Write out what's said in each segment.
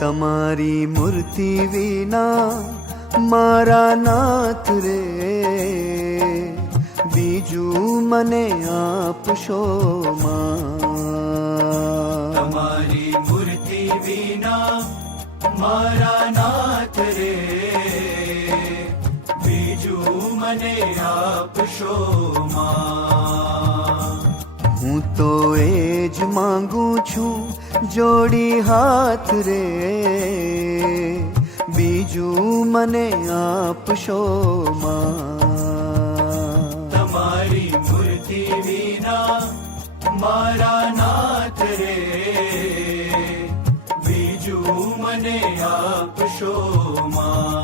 તમારી મૂર્તિ વિના મારા નાથ રે, બીજું મને આપશો માં. તમારી મૂર્તિ વિના મારા નાથ રે, બીજું મને આપશો માં. હું તો એ જ માંગુ છું જોડી હાથ રે, બીજું મને આપશો માં. તમારી મૂર્તિ વિના મારા નાથ રે, બીજું મને આપશો માં.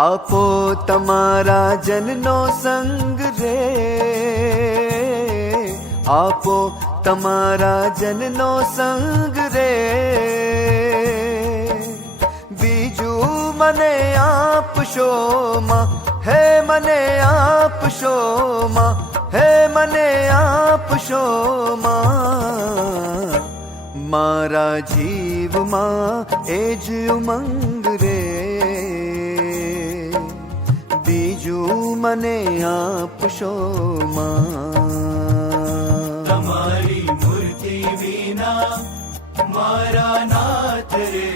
આપો તમારા જનનો સંગ રે, આપો તમારા જનનો સંગ રે, બીજું મને આપશો માં. હે મને આપશો માં, હે મને આપશો માં. મારા જીવમાં એ જ ઉમંગ રે, બીજું મને આપશો માં. તમારી મૂર્તિ વિના મારા નાથ રે,